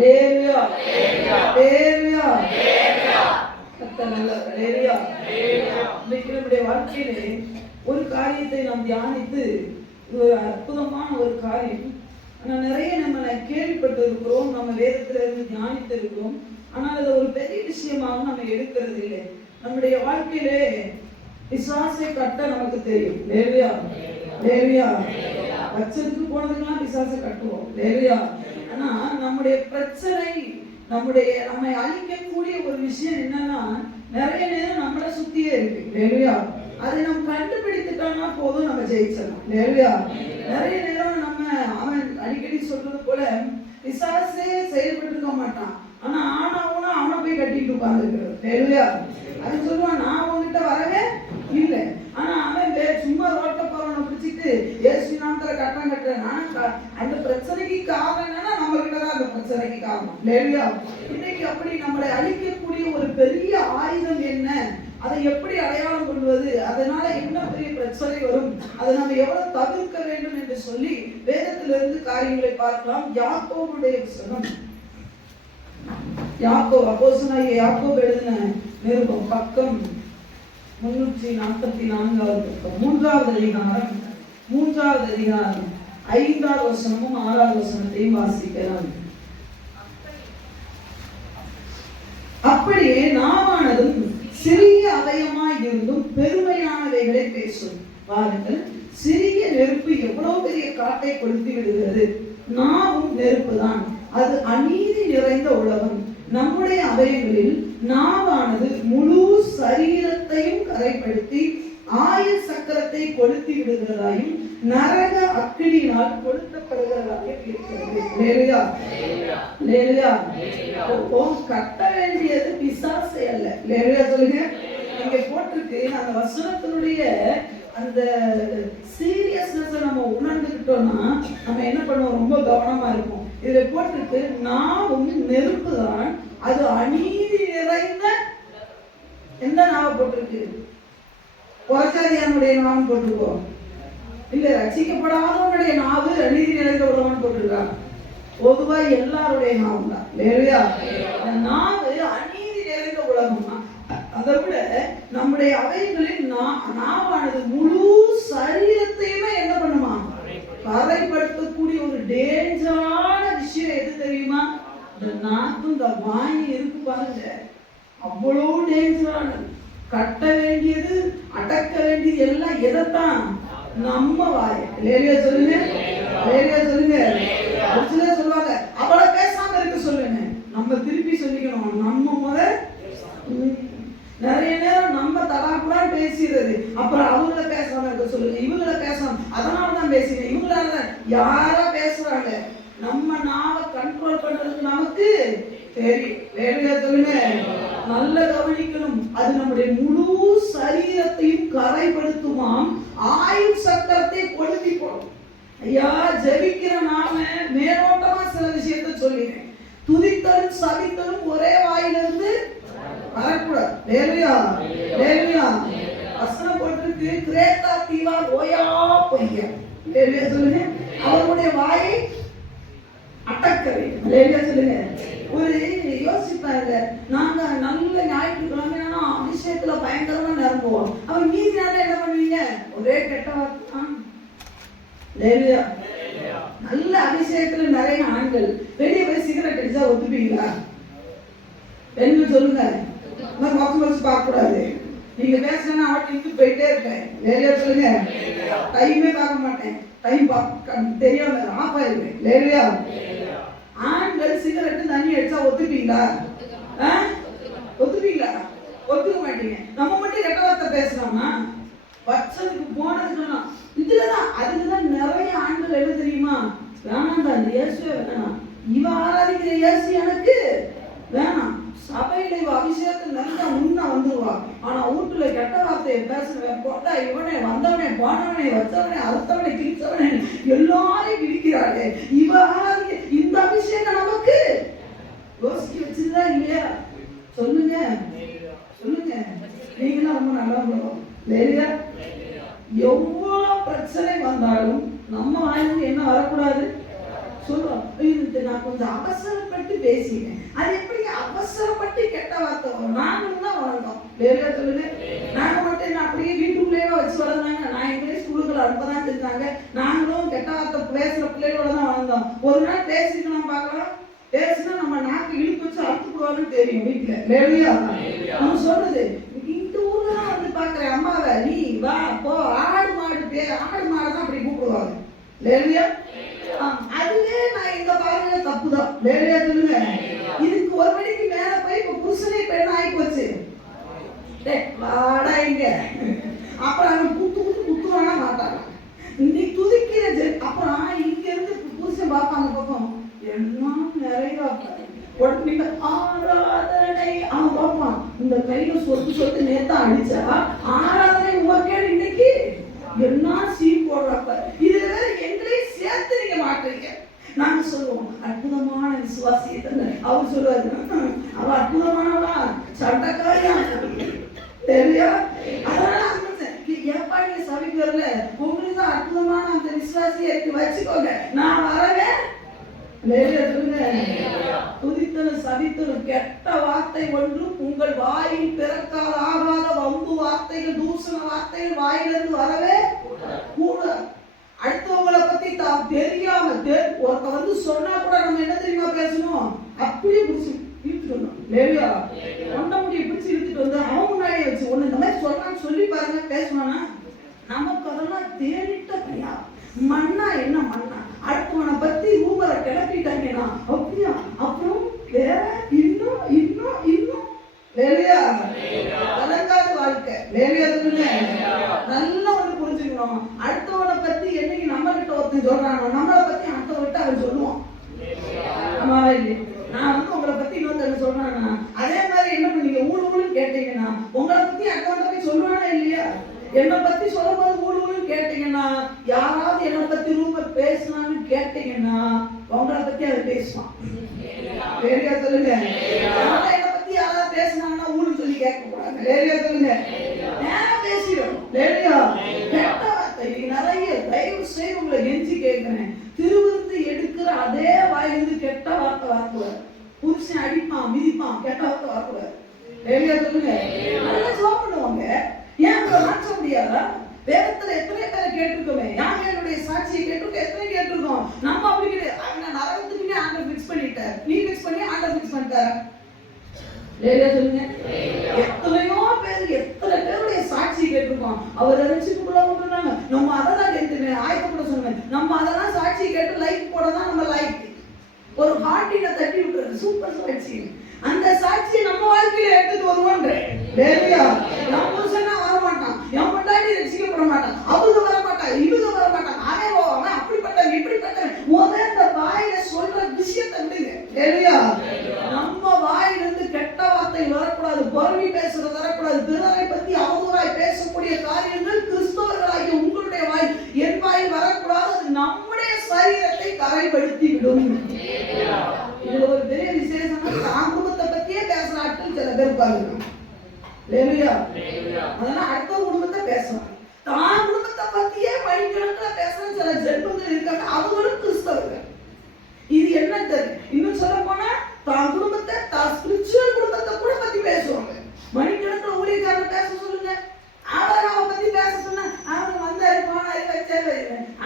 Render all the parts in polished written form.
லேலுயா லேலுயா கர்த்தர் லேலுயா. இன்னைக்கு நம்முடைய வாழ்க்கையிலே ஒரு காரியத்தை நாம் தியானித்து, ஒரு அற்புதமான ஒரு காரியம். ஆனால் நிறைய நம்ம கேள்விப்பட்டு இருக்கிறோம், நம்ம வேதத்துல இருந்து தியானித்து இருக்கிறோம். ஆனால் அது ஒரு பெரிய விஷயமாக நம்ம எடுக்கிறது இல்லை. நம்முடைய வாழ்க்கையிலே பிசாசை கட்ட நமக்கு தெரியும். லேலுயா லேலுயா. பச்சத்துக்கு போனதுக்கெல்லாம் பிசாசை கட்டுவோம். லேலுயா. ஆனா நம்முடைய பிரச்சனை, நம்மை அழிக்கக்கூடிய ஒரு விஷயம் என்னன்னா, நிறைய நேரம் நம்மளை சுத்தியே இருக்கு. லேலுயா. அதை நம்ம கண்டுபிடித்துட்டோம்னா போதும், நம்ம ஜெயிச்சிடலாம். லேலுயா. நிறைய நேரம் அவன் அடிக்கடி சொல்றது போல பிசாசே செயல்பட்டு இருக்க மாட்டான். ஆனா ஆனாவுனா அவனை போய் கட்டிட்டு உட்கார்ந்துருக்கிறது. லேலுயா. அது சொல்லுவான், நான் உங்ககிட்ட வரவே இல்லை. ஆனா அவன் சும்மா ரோட்ட போறவனை பிடிச்சிட்டு ஏசு நாமத்துல கட்டுறேன். அந்த பிரச்சனைக்கு காரணம் என்னன்னா, நம்ம கிட்டதான் அந்த பிரச்சனைக்கு காரணம். லேலுயா. இன்னைக்கு அப்படி நம்மளை அழிக்கக்கூடிய ஒரு பெரிய ஆயுதம் என்ன, அதை எப்படி அடையாளம் கொள்வது, அதனால என்ன பெரிய பிரச்சனை வரும், அதை நம்ம எவ்வளவு தவிர்க்க வேண்டும் என்று சொல்லி வேதத்திலிருந்து காரியங்களை பார்க்கலாம். யாக்கோபுடைய புத்தகம், அப்போஸ்தலனாகிய யாக்கோபு எழுதின நிருபம், பக்கம் 344 பக்கம், 3வது அதிகாரம் 5வது வசனமும் 6வது வசனத்தையும் வாசிக்கலாம். அப்படியே நாவானதும் சிறிய அவயமாய் இருந்தும் பெருமையானவைகளை பேசும். பாருங்கள், சிறிய நெருப்பு எவ்வளவு பெரிய காட்டை கொளுத்தி விடுகிறது. நாவும் நெருப்பு தான், அது அநீதி நிறைந்த உலகம். நம்முடைய அவயங்களில் நாவானது முழு சரீரத்தையும் கரைப்படுத்தி ஆயுள் சக்கரத்தை கொளுத்தி விடுகிறதாயும் நரக அக்கினியினால் கொளுத்தப்படுகிறதாயும் இருக்கிறது. லேலுயா லேலுயா. கட்ட வேண்டியது பிசாசை அல்ல. லேலுயா சொல்லுங்க. இங்க போட்டிருக்கு, அந்த வசனத்தினுடைய அந்த சீரியஸ்னஸ் நம்ம உணர்ந்துக்கிட்டோம்னா நம்ம என்ன பண்ணுவோம், ரொம்ப கவனமா இருப்போம். இதுல போட்டிருக்கு, நாவும் நெருப்பு தான், அது அநீதி நிறைந்த. எந்த நாவை போட்டிருக்கு? புறச்சாரியானுடைய நாவன் போட்டிருக்கோம் இல்ல, ரட்சிக்கப்படாதவனுடைய நாவு அநீதி நிறைந்த உலகம் போட்டிருக்காங்க. பொதுவா எல்லாருடைய நாவும் தான். லேலுயா. நாவு அநீதி நிறைந்த உலகம். அதை விட நம்முடைய அவைகளில் நாவானது முழு சரீரத்தையுமே என்ன பண்ணுமா, கரைப்படுத்தக்கூடிய ஒரு டேஞ்சரான விஷயம் எது தெரியுமா? இந்த நாக்கும் இந்த வாய் இருக்கு பாருங்க, அவ்வளவு டேஞ்சரானது. கட்ட வேண்டியது, அடக்க வேண்டியது எல்லாம் எதைத்தான்? நம்ம வாய். லேலுயா சொல்லுங்க லேலுயா சொல்லுங்க. சொல்லுவாங்க, அவளை பேசாம இருக்க சொல்லுங்க. நம்ம திருப்பி சொல்லிக்கணும், நம்ம நிறைய நேரம் நம்ம தடாக்குடா பேசிடுறது. அப்புறம் அவங்கள பேசாம இருக்க சொல்லுங்க, இவங்கள பேசாம, அதனாலதான் பேசுறேன், இவங்களால யாரா பேசுறாங்க. நம்ம நாவை கண்ட்ரோல் பண்றதுக்கு நமக்கு தெரியும். லேலுயா சொல்லுங்க. நல்ல கவனிக்கணும். அது நம்முடைய முழு சரீரத்தையும் கரைப்படுத்துமாம், ஆயுள் சக்கரத்தை கொளுத்தி போடும். ஐயா, ஜெபிக்கிற நாம மேலோட்டமா சில விஷயத்தை சொல்லினேன். துதித்தலும் சபித்தலும் ஒரே வாயிலிருந்து வரக்கூடாது. லேலுயா லேலுயா. வசனம் போட்டிருக்கு, கிரேத்தா தீவா ஓயா பொய்ய. லேலுயா சொல்லுங்க. அவருடைய வாயை அடக்க வேண்டும். லேலுயா சொல்லுங்க. ஒரு யோசிப்பாங்க, நாங்க நல்ல ஞாயிற்றுக்கிழமை அபிஷேகத்துல பயங்கரமா நிரம்புவோம். அவன் மீதி நாள என்ன பண்ணுவீங்க? ஒரே கெட்ட வார்த்தை. லேலுயா. நல்ல அபிஷேகத்துல நிறைய ஆண்கள் வெளியே போய் சிகரெட் அடிச்சா ஒத்துப்பீங்களா? பெண்கள் சொல்லுங்க. பார்க்க கூடாது. நீங்க பேசுனா அவட்டு போயிட்டே இருப்பேன். லேலுயா சொல்லுங்க. டைமே பார்க்க மாட்டேன், டைம் தெரியாம ஆஃப் ஆயிருவேன். லேலுயா. ஆண்கள் சிகரெட்டு தண்ணி அடிச்சா ஒத்துப்பீங்களா? ஒத்துப்பீங்களா? ஒத்துக்க மாட்டீங்க. நம்ம மட்டும் கெட்ட வார்த்தை பேசலாமா? பச்சதுக்கு போனதுன்னா இதுலதான், அதுக்குதான் நிறைய ஆண்கள் என்ன தெரியுமா, வேணாம் தான், இந்த இயேசுவே வேணாம், இவ ஆராதிக்கிற இயேசு எனக்கு வேணாம். சபையில இவ அபிஷேகத்தில் நல்லா முன்ன வந்துருவா, ஆனா வீட்டுல கெட்ட வார்த்தையை பேசுவேன், போட்டா இவனே வந்தவனே போனவனே வச்சவனே அறுத்தவனே கிழிச்சவனே எல்லாரையும் கிழிக்கிறாளே, இவ ஆராதிக்க இந்த அபிஷேகம் நமக்கு யோசிக்க வச்சுதான் இல்லையா? சொல்லுங்க சொல்லுங்க. நீங்களாம் ரொம்ப நல்லா பண்ணுவோம். லேலுயா. எவ்வளவு பிரச்சனை வந்தாலும் நம்ம வாயிலிருந்து என்ன வரக்கூடாது? சொல்லுவோம், நான் கொஞ்சம் அவசரப்பட்டு பேசினேன். அது எப்படி அவசரப்பட்டு கெட்ட வார்த்தை வரும்? நாங்களும் தான் வளர்ந்தோம். வேலையா சொல்லுங்க. நாங்க மட்டும் என்ன அப்படியே வீட்டுக்குள்ளேயே வச்சு வளர்ந்தாங்க? நான் எங்களே ஸ்கூலுக்குள்ள அனுப்பதான் இருந்தாங்க. நாங்களும் கெட்ட வார்த்தை பேசுற பிள்ளைகளோட தான் வளர்ந்தோம். ஒரு நாள் பேசிக்கலாம் பார்க்கலாம், பேசினா நம்ம நாக்கு இழுப்பு வச்சு அறுத்துக்குவான்னு தெரியும் வீட்டுல. வேலையா நம்ம சொல்றது இந்த ஊர்ல தான் வந்து பாக்குறேன் அம்மாவை, நீ வா போ, ஆடு மாடு தான் அப்படி கூப்பிடுவாங்க. வேலையா அதுவே நான் எங்க பாருங்க தப்புதான். வேலையா சொல்லுங்க. இதுக்கு ஒரு மணிக்கு மேல போய் இப்ப புருஷனே பெண் ஆகி போச்சு. வாடா இங்க, அப்புறம் அவன் குத்துவானா மாட்டாங்க. நீ துதிக்கிற அப்புறம் இங்க இருந்து புருஷன் பார்ப்பாங்க பக்கம் எல்லாம் நிறைய உடனே ஆராதனை அவன் பார்ப்பான். இந்த கையில சொத்து நேத்தா அடிச்சா ஆராதனை உமக்கேடு இன்னைக்கு என்ன சீன் போடுறப்ப இதுல வேற எங்களையும் சேர்த்து நீங்க மாட்டீங்க. நாங்க சொல்லுவோம் அற்புதமான விசுவாசியை தந்த. அவர் சொல்லுவாரு அவ அற்புதமானவா சண்டக்காரியா தெரியா. அதனால ஏப்பா நீங்க சபைக்கு வரல, உங்களுக்கு தான் அற்புதமான அந்த விசுவாசியை வச்சுக்கோங்க, நான் வரவே. துதித்தலும் சபித்தலும் கெட்ட வார்த்தை ஒன்றும் உங்கள் வாயில் பிறக்காத ஆகாத வம்பு வார்த்தைகள், தூசண வார்த்தைகள் வாயிலிருந்து வரவே கூடாது. அடுத்தவங்களை பத்தி தான் தெரியாம ஒருத்த வந்து சொன்னா கூட நம்ம என்ன தெரியுமா பேசணும்? அப்படியே பிடிச்சி இழுத்துட்டு வந்தோம். லேவியா ஒன்ன முடிய பிடிச்சி இழுத்துட்டு வந்து அவன் முன்னாடியே வச்சு ஒண்ணு இந்த மாதிரி சொல்றான்னு சொல்லி பாருங்க, பேசுவானா? நமக்கு அதெல்லாம் தேடிட்ட பையா. மண்ணா என்ன மண்ணா? அடுத்தவனை பத்தி ஊபரை கிளப்பிட்டாங்கன்னா அப்படியா, அப்புறம் வேற இன்னும் இன்னும் இன்னும். வேலையா வளர்க்காத வாழ்க்கை. வேலையா இருக்குங்க. நல்லா ஒண்ணு புரிஞ்சுக்கணும். அடுத்தவனை பத்தி என்னைக்கு நம்ம கிட்ட ஒருத்தன் சொல்றானோ நம்மளை பத்தி அடுத்த விட்டு அவன் சொல்லுவான். ஆமாவா இல்லையா? நான் வந்து உங்களை பத்தி இன்னொருத்தர் சொல்றானா அதே மாதிரி என்ன பண்ணீங்க ஊடுன்னு கேட்டீங்கன்னா உங்களை பத்தி அடுத்தவனை பத்தி சொல்லுவானா இல்லையா? என்னை பத்தி சொல்லும் போது ஊடுன்னு கேட்டீங்கன்னா, யாராவது என்னை பத்தி ரூப பேசினான்னு கேட்டீங்கன்னா உங்களை பத்தி அதை பேசுவான். வேலையா சொல்லுங்க. என்னை பத்தி யாராவது பேசினாங்கன்னா ஊடுன்னு சொல்லி கேட்க கூடாது. வேலையா சொல்லுங்க. நேரம் பேசிடும். வேலையா கெட்ட வார்த்தை நிறைய. தயவு செய்து உங்களை எஞ்சி கேட்கிறேன், திருவிருந்து எடுக்கிற அதே வாயிலிருந்து கெட்ட வார்த்தை வரக்கூடாது. புருஷன் அடிப்பான் மிதிப்பான், கெட்ட வார்த்தை வரக்கூடாது. வேலையா சொல்லுங்க. நல்லா ஜோப் பண்ணுவாங்க. ஏன் மாற்ற முடியாதா? வேதத்துல எத்தனை பேரை கேட்டிருக்கோமே, யாருடைய சாட்சியை கேட்டிருக்கோம், எத்தனை கேட்டிருக்கோம். நம்ம அப்படி கிடையாது. அவனை நரகத்துக்குமே ஆண்டர் பிக்ஸ் பண்ணிட்டார். நீ பிக்ஸ் பண்ணி ஆண்டர் பிக்ஸ் பண்ணிட்டார். லேலியா சொல்லுங்க. எத்தனையோ பேருடைய சாட்சியை கேட்டிருக்கோம். அவர் ரசிப்புக்குள்ள கொண்டுறாங்க. நம்ம அதெல்லாம் கேட்டுமே ஆயக்கப்பட சொன்னேன். நம்ம அதெல்லாம் சாட்சியை கேட்டு லைக் போடதான் நம்ம லைக். ஒரு ஹார்ட்டில தட்டி விட்டுறது சூப்பர் சாட்சி. அந்த சாட்சியை நம்ம வாழ்க்கையில எடுத்துட்டு வருவோன்ற. லேலியா நம்ம புருஷனா வர மாட்டான், என் பொண்டாட்டி ரசிக்கப்பட மாட்டான், அவங்க வர மாட்டான், இவங்க வர மாட்டான், அவன் அப்படிப்பட்டவங்க இப்படிப்பட்டவங்க. இந்த வாயில சொல்ற விஷயத்தை விடுங்க. லேலியா நம்ம வாயிலிருந்து கெட்ட வார்த்தை வரக்கூடாது, பொறுமை பேசுறது வரக்கூடாது, பிறரை பத்தி அவதூறாய் பேசக்கூடிய காரியங்கள் கிறிஸ்தவர்களாகிய உங்களுடைய வாய் என் வாயில் வரக்கூடாது. அது நம்முடைய சரீரத்தை கரைப்படுத்தி விடும். இது ஒரு பெரிய விசேஷம். தான் குடும்பத்தை பத்தியே பேசுற ஆட்கள் சில பேர் பாருங்க. லேலியா அதெல்லாம் அடுத்த குடும்பத்தை பேசுவாங்க. தான் குடும்பத்தை பத்தியே மணிக்கணக்கில் பேசுற சில ஜென்மங்கள் இருக்காங்க. அவங்களும் கிறிஸ்தவர்கள். இது என்ன தெரியும்? இன்னும் சொல்ல போனா தான் குடும்பத்தை, தான் ஸ்பிரிச்சுவல் குடும்பத்தை கூட பத்தி பேசுவாங்க. மணிக்கணக்கில் ஊழியக்காரன் பேச சொல்லுங்க. ஆபரகாவை பத்தி பேச சொன்னா அவன் வந்தாரு போனாரு வச்சாரு.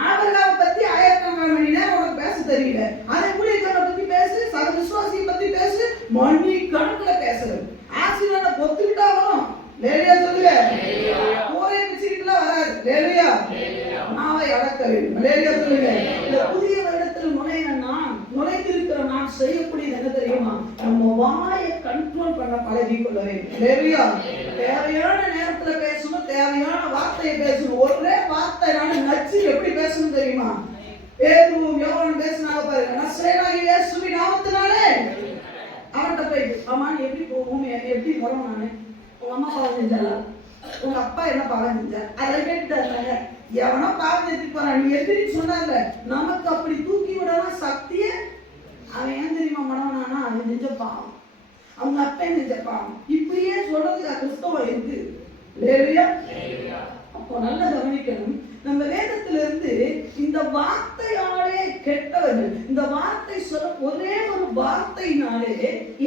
ஆபரகாவை பத்தி 1000 மணி நேரம் உனக்கு பேச தெரியல. அதே ஊழியக்காரனை பத்தி பேசு, சக விசுவாசியை பத்தி பேசு, மணி கணக்குல பேசுறது. ஆசீர்வாதம் பொத்துக்கிட்டா வரும். லேலியா சொல்லுங்க. போரே பிச்சுக்கிட்டுலாம் வராது. லேலியா நாவை அடக்க வேண்டும். லேலியா சொல்லுங்க. இந்த புதிய வருடத்தில் நுழைந்திருக்கிற நான் செய்யக்கூடியது என்ன தெரியுமா? நம்ம வாயை கண்ட்ரோல் பண்ண பழகி கொள்ள வேண்டும். லேலியா தேவையான நேரத்துல பேசணும், தேவையான வார்த்தையை பேசணும். ஒரே வார்த்தையான நச்சு எப்படி பேசணும் தெரியுமா? பேதுருவும் யோவானும் பேசினாங்க பாருங்க. நசரேயனாகிய இயேசுவின் நாமத்தினாலே அவன்கிட்ட போயிட்டு, அம்மா நீ எப்படி போகும், எப்படி வரும்? நானு உங்க அம்மா பாவம் செஞ்சாலா, உங்க அப்பா என்ன பாவம் செஞ்சார், அதெல்லாம் கேட்டுட்டாங்க. எவனோ பாவம் செஞ்சுட்டு போறான், நீ எப்படி சொன்னார்ல, நமக்கு அப்படி தூக்கி விடலாம் சக்திய. அவன் ஏன் தெரியுமா மனவனானா, அவன் செஞ்ச பாவம், அவங்க அப்பா செஞ்ச பாவம். இப்படியே சொல்றதுக்கு கிறிஸ்தவம் இருக்கு. லேலியா அப்போ நல்லா கவனிக்கணும். நம்ம வேதத்திலிருந்து இந்த வார்த்தையாலே கெட்டவர்கள், இந்த வார்த்தை சொல்ல ஒரே ஒரு வார்த்தையினாலே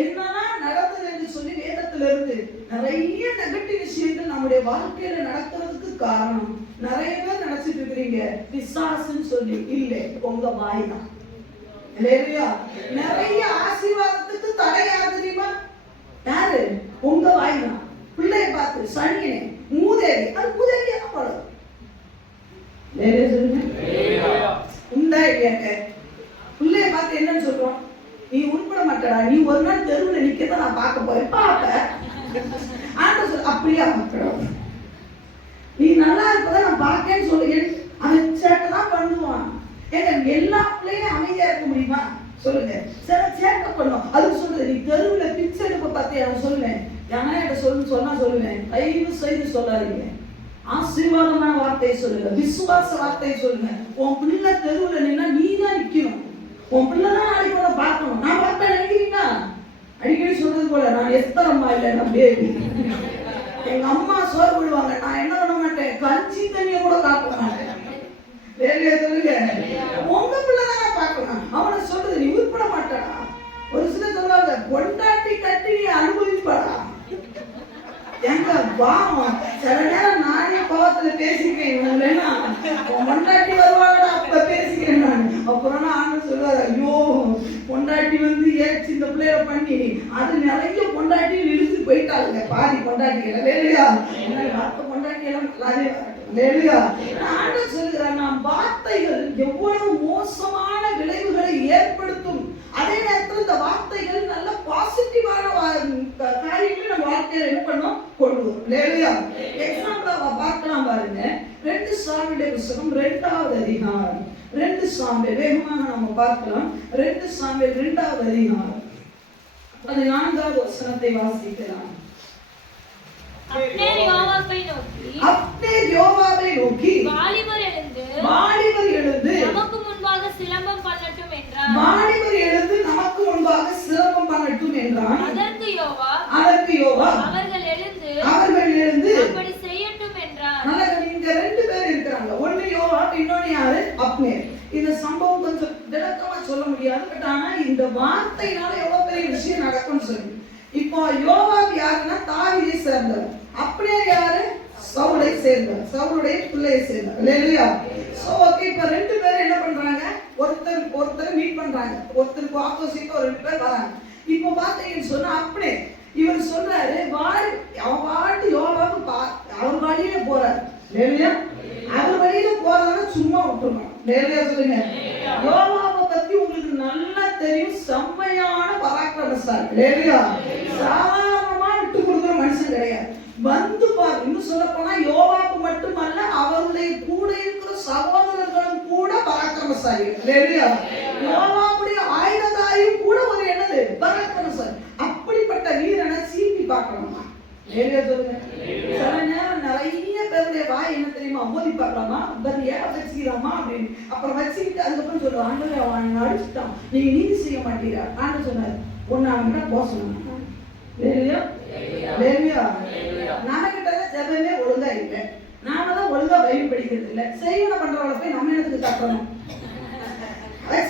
என்னெல்லாம் நடந்தது என்று சொல்லி வேதத்திலிருந்து நிறைய நெகட்டிவ் விஷயங்கள் நம்முடைய வாழ்க்கையில நடக்கிறதுக்கு காரணம். நிறைய பேர் நினைச்சிட்டு இருக்கிறீங்க பிசாசுன்னு சொல்லி, இல்லை, உங்க வாய் தான். நிறைய ஆசீர்வாதத்துக்கு தடையாக தெரியுமா? யாரு? உங்க வாய் தான். பிள்ளைய பார்த்து சனியனே மூதேவி, அது மூதேவியா தான் போல உண்டா இல்லையாங்க? பிள்ளைய பார்த்து என்னன்னு சொல்றோம்? நீ உருப்பட மாட்டடா, நீ ஒரு நாள் தெருவில் நிக்கதான் நான் பார்க்க போறேன், பாப்ப ஆண்ட சொல் அப்படியா மாட்டோம், நீ நல்லா இருப்பதான் நான் பார்க்கேன்னு சொல்லுங்க. அவன் சேட்டை தான் பண்ணுவான். ஏங்க எல்லா பிள்ளையும் அமைதியா இருக்க முடியுமா சொல்லுங்க? சில சேட்டை பண்ணும். அது சொல்றது நீ தெருவில் பிச்சை எடுப்ப பார்த்து அவன் சொல்லுவேன், ஏன்னா என்கிட்ட சொன்னா சொல்லுவேன், தயவு செய்து சொல்லாதீங்க, ஆசீர்வாதமான வார்த்தையை சொல்லுங்க, விசுவாச வார்த்தையை சொல்லுங்க. உன் பிள்ளை தெருவில் நின்னா நீ தான் நிக்கணும். உன் பிள்ளை தான் நாளைக்கு உன்னை பார்க்கணும். நான் பார்ப்பேன் நினைக்கிறீங்களா? அடிக்கடி சொல்றது போல, நான் எஸ்தர் அம்மா இல்லை, நான் பேபி. எங்க அம்மா சோறு விடுவாங்க, நான் என்ன பண்ண மாட்டேன், கஞ்சி தண்ணிய கூட காட்ட மாட்டேன். வேலையா சொல்லுங்க, உங்க பிள்ளை தான் நான் பார்க்கணும். அவனை சொல்றது நீ உருப்பட மாட்டானா. ஒரு சில சொல்றாங்க பொண்டாட்டி கட்டி நீ அனுபவிப்பாடா. எங்க பாவம் சில நேரம் நானே கோவத்துல பேசிக்கிறேன், பொண்டாட்டி வருவாங்கடா அப்ப பேசிக்கிறேன் நான். அப்புறம் ஆண்டு சொல்லுவாரு, ஐயோ பொண்டாட்டி வந்து ஏச்சு இந்த பிள்ளைய பண்ணி அது நிறைய பொண்டாட்டியில் இழுத்து போயிட்டாளுங்க, பாதி பொண்டாட்டிகளை. வேலையா வார்த்தை பொண்டாட்டி எல்லாம் நல்லாவே வேலையா. ஆண்டு சொல்லுகிறேன், நான் வார்த்தைகள் எவ்வளவு மோசமான விளைவுகளை ஏற்படுத்தும், அதே நேரத்தில் இந்த வார்த்தைகள் நல்ல பாசிட்டிவான காரியங்களை நம்ம வாழ்க்கையில என்ன பண்ணோம் கொண்டு வரும். எக்ஸாம்பிள் பார்க்கலாம் பாருங்க. 2 சாமுவேல் புத்தகம் 2வது அதிகாரம். 2 சாமுவேல் வேகமாக நம்ம பார்க்கலாம். 2 சாமுவேல் 2வது அதிகாரம் 14வது வசனத்தை வாசிக்கலாம். அப்னேர் யோவாபை நோக்கி வாலிபர் எழுந்து நமக்கு முன்பாக சிலம்பம் பண்ணட்டும் என்றார். வாலிபர் எழுந்து நமக்கு முன்பாக சிலம்பம் பண்ணட்டும் என்றான். அதற்கு யோவா அவர்கள் எழுந்து அப்படி செய்யட்டும் என்றார். இங்க 2 பேர் இருக்கிறாங்க. ஒன்னு யோவா, இன்னொன்னு யாரு? அப்னேர். இந்த சம்பவம் கொஞ்சம் விளக்கமா சொல்ல முடியாது, பட் ஆனா இந்த வார்த்தையினால எவ்வளவு பெரிய விஷயம் நடக்கும்னு சொல்லி. இப்போ யோவாப் யாருன்னா தாவீதை சேர்ந்தவர். அப்னேர் யாரு? சவுலை சேர்ந்தவர், சவுலுடைய பிள்ளையை சேர்ந்தவர். இல்லையா? சோ ஓகே, இப்ப 2 பேர் என்ன பண்றாங்க? ஒருத்தர் மீட் பண்றாங்க. ஒருத்தருக்கு ஆப்போசிட்டா 2 பேர் வராங்க. இப்போ பாத்தீங்கன்னு சொன்னா அப்னேர் இவர் சொல்றாரு, அவன் பாட்டு யோவாவுக்கு அவர் வழியில போறாரு. இல்லையா? அவர் வழியில போறாருன்னா சும்மா விட்டுருவாங்க. இல்லையா சொல்லுங்க. யோவாவை பத்தி உங்களுக்கு நல்லா தெரியும், செம்மையான பராக்கிரமசாலி. இல்லையா? சாதாரணமா விட்டு கொடுக்குற மனுஷன் கிடையாது. வந்து பாரு, இன்னும் சொல்ல போனா யோவாவுக்கு மட்டுமல்ல, அவருடைய கூட இருக்கிற சகோதரர்களும் கூட பராக்கிரமசாலிகள். இல்லையா? யோவாவுடைய ஆயுததாயும் கூட ஒரு என்னது பராக்கிரமசாலி. அப்படிப்பட்ட வீரனை சீட்டி பார்க்கணுமா? இல்லையா சொல்லுங்க. சில நேரம் நிறைய பேருடைய வாய் என்ன தெரியுமா, மோதி பார்க்கலாமா, பரியா வச்சுக்கிறாமா அப்படின்னு. அப்புறம் வச்சுக்கிட்டு அதுக்கப்புறம் சொல்லுவாங்க, ஆண்டவரே அவன் அடிச்சுட்டான், நீங்க நீதி செய்ய மாட்டீரா. ஆண்டு சொன்னாரு, ஒன்னு அவங்க போசணும். இல்லையா? நம்ம கிட்டதான் ஜெபமே ஒழுங்கா இல்லை, நாம தான் ஒழுங்கா பைபிள் படிக்கிறது இல்லை. செய்வன பண்றவளை போய் நம்ம இடத்துக்கு கட்டணும்.